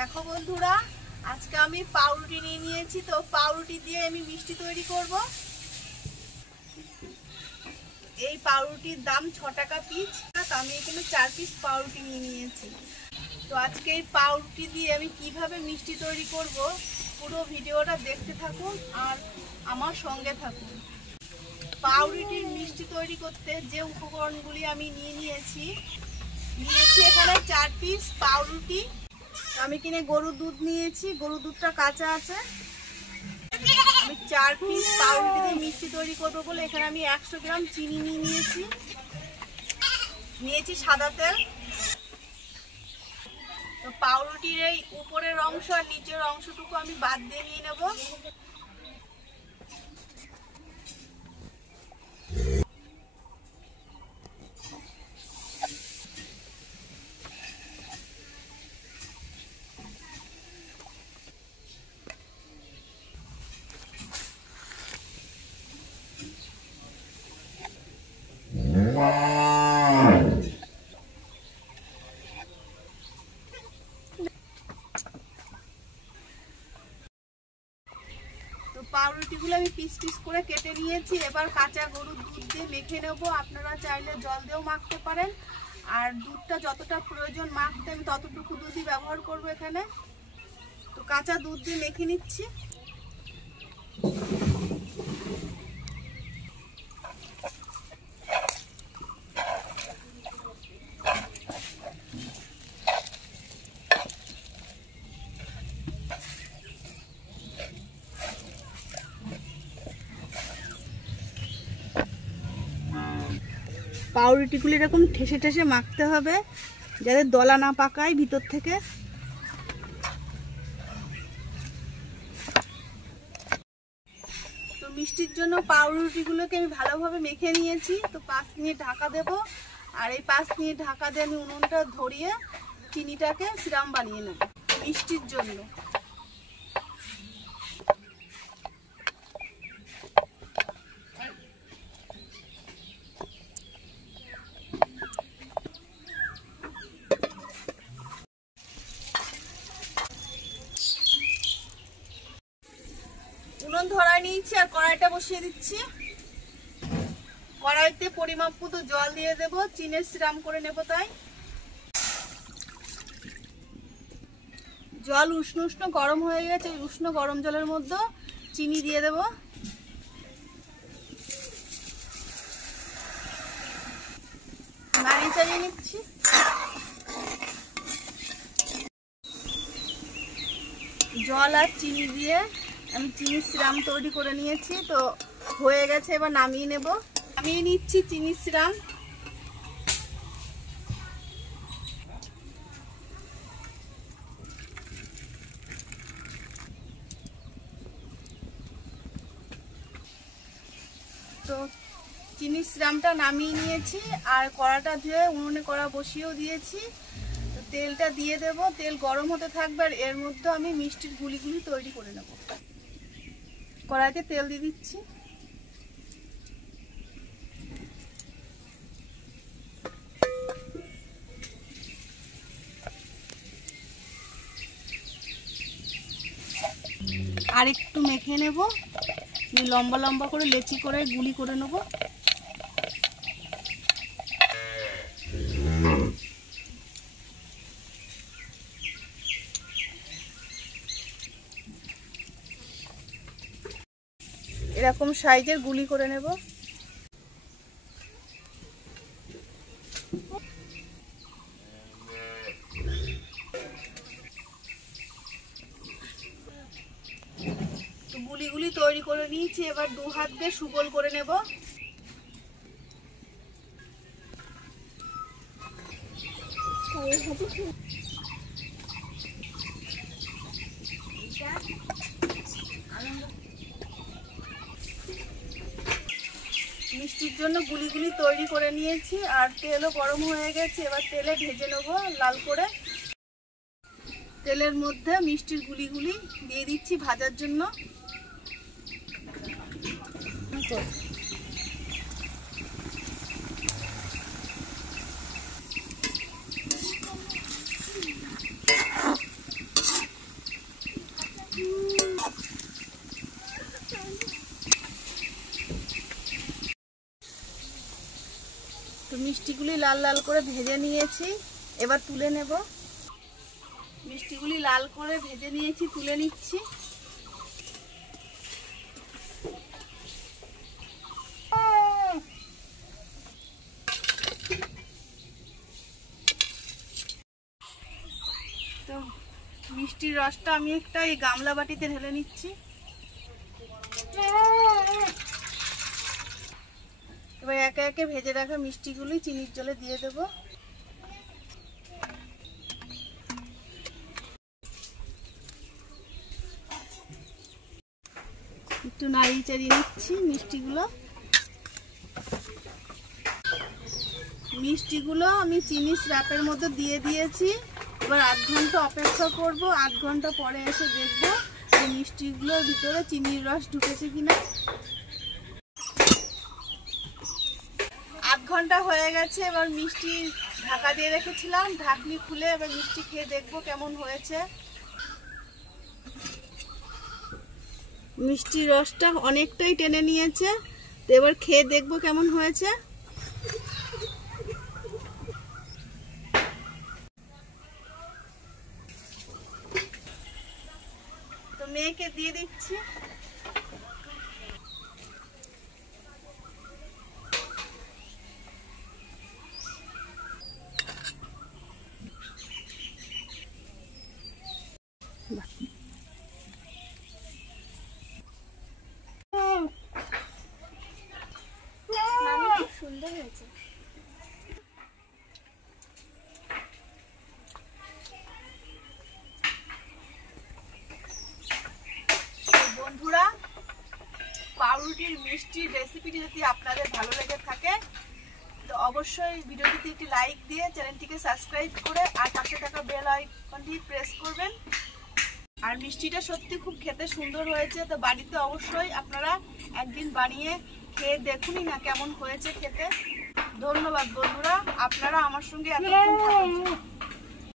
দেখো বন্ধুরা, আজকে আমি পাউরুটি নিয়ে নিয়েছি। তো পাউরুটি দিয়ে আমি মিষ্টি তৈরি করব। এই পাউরুটির দাম 6 টাকা পিস। আমি এখানে 4 পিস পাউরুটি নিয়ে নিয়েছি। তো আজকে এই পাউরুটি দিয়ে আমি কিভাবে মিষ্টি তৈরি করব, পুরো ভিডিওটা দেখতে থাকুন আর আমার সঙ্গে থাকুন। পাউরুটির মিষ্টি তৈরি করতে যে উপকরণগুলি আমি নিয়েছি এখানে 4 পিস পাউরুটি। আমি কিনে গরুর দুধ নিয়েছি, গরুর দুধটা কাঁচা আছে। আমি 4 পিস পাউরুটি দিয়ে মিষ্টি তৈরি করবো বলে এখানে আমি 100 গ্রাম চিনি নিয়েছি সাদা তেল। তো পাউরুটির এই উপরের অংশ আর নিচের অংশটুকু আমি বাদ দিয়ে নিয়ে নেব। পাউরুটিগুলো আমি পিস পিস করে কেটে নিয়েছি। এবার কাঁচা গরুর দুধ দিয়ে মেখে নেব। আপনারা চাইলে জল দিয়েও মাখতে পারেন, আর দুধটা যতটা প্রয়োজন মাখতে আমি ততটুকু দুধই ব্যবহার করব এখানে। তো কাঁচা দুধ দিয়ে মেখে নিচ্ছি। পাউরুটিগুলো এরকম ঠেসে ঠেসে মাখতে হবে, যাতে দলা না পাকায় ভিতর থেকে। তো মিষ্টির জন্য পাউরুটিগুলোকে আমি ভালোভাবে মেখে নিয়েছি। তো 5 মিনিট ঢাকা দেব, আর এই 5 মিনিট ঢাকা দিয়ে আমি উনুনটা ধরিয়ে চিনিটাকে সিরাম বানিয়ে নেব মিষ্টির জন্য। উনুন ধরায় নিয়েছি আর কড়াইটা বসিয়ে দিচ্ছি। কড়াইতে পরিমাপ মতো জল দিয়ে দেব, চিনির সিরাম করে নেব। তাই জল উষ্ণ উষ্ণ গরম হয়ে গেছে। উষ্ণ গরম জলের মধ্যে চিনি দিয়ে দেব। নাড়িয়ে চাড়িয়ে নিচ্ছি। জল আর চিনি দিয়ে আমি চিনির সিরাম তৈরি করে নিয়েছি। তো হয়ে গেছে, এবার নামিয়ে নেব। নামিয়ে নিচ্ছি চিনির সিরাম। তো চিনির সিরামটা নামিয়ে নিয়েছি আর কড়াটা ধুয়ে উনুনে কড়া বসিয়েও দিয়েছি। তো তেলটা দিয়ে দেব। তেল গরম হতে থাকবে আর এর মধ্যে আমি মিষ্টির গুলিগুলি তৈরি করে নেব। কড়াইতে তেল দিয়ে দিচ্ছি। আর একটু মেখে নেব। লম্বা লম্বা করে লেচি করে গুলি করে নেব। এরকম সাইজের গুলি করে নেব। গুলিগুলি তৈরি করে নিয়েছি। এবার 2 হাত দিয়ে সুগোল করে নেব। মিষ্টির জন্য গুলিগুলি তৈরি করে নিয়েছি আর তেলও গরম হয়ে গেছে। এবার তেলে ভেজে নেব লাল করে। তেলের মধ্যে মিষ্টির গুলিগুলি দিয়ে দিচ্ছি ভাজার জন্য। তো মিষ্টিগুলি লাল লাল করে ভেজে নিয়েছি, এবার তুলে নেব। মিষ্টিগুলি লাল করে ভেজে নিয়েছি, তুলে নিচ্ছি। তো মিষ্টির রসটা আমি একটা এই গামলা বাটিতে ঢেলে নিচ্ছি। এবার একে একে ভেজে রাখা মিষ্টিগুলি চিনির জলে দিয়ে দেব। একটু নাড়িয়ে চাড়িয়ে নিচ্ছি মিষ্টিগুলো। মিষ্টিগুলো আমি চিনি স্র্যাপের মধ্যে দিয়ে দিয়েছি। এবার আধ ঘন্টা অপেক্ষা করব, আধ ঘন্টা পরে এসে দেখব যে মিষ্টিগুলোর ভিতরে চিনির রস ঢুকেছে কিনা। আধ ঘন্টা হয়ে গেছে। এবার মিষ্টি ঢাকা দিয়ে রেখেছিলাম, ঢাকনি খুলে এবার মিষ্টি খেয়ে দেখব কেমন হয়েছে। মিষ্টির রসটা অনেকটাই টেনে নিয়েছে, তো এবার খেয়ে দেখব কেমন হয়েছে। তো মেয়েকে দিয়ে দিচ্ছি। সুন্দর হয়েছে। বন্ধুরা, পাউরুটির মিষ্টির রেসিপিটি যদি আপনাদের ভালো লেগে থাকে তো অবশ্যই ভিডিওটিতে একটি লাইক দিয়ে চ্যানেলটিকে সাবস্ক্রাইব করে আর পাশে থাকা বেল আইকনটি প্রেস করবেন। আর মিষ্টিটা সত্যি খুব খেতে সুন্দর হয়েছে। তো বাড়িতে অবশ্যই আপনারা একদিন বানিয়ে খেয়ে দেখুনই না কেমন হয়েছে খেতে। ধন্যবাদ বন্ধুরা, আপনারা আমার সঙ্গে এতক্ষণ থাকুন।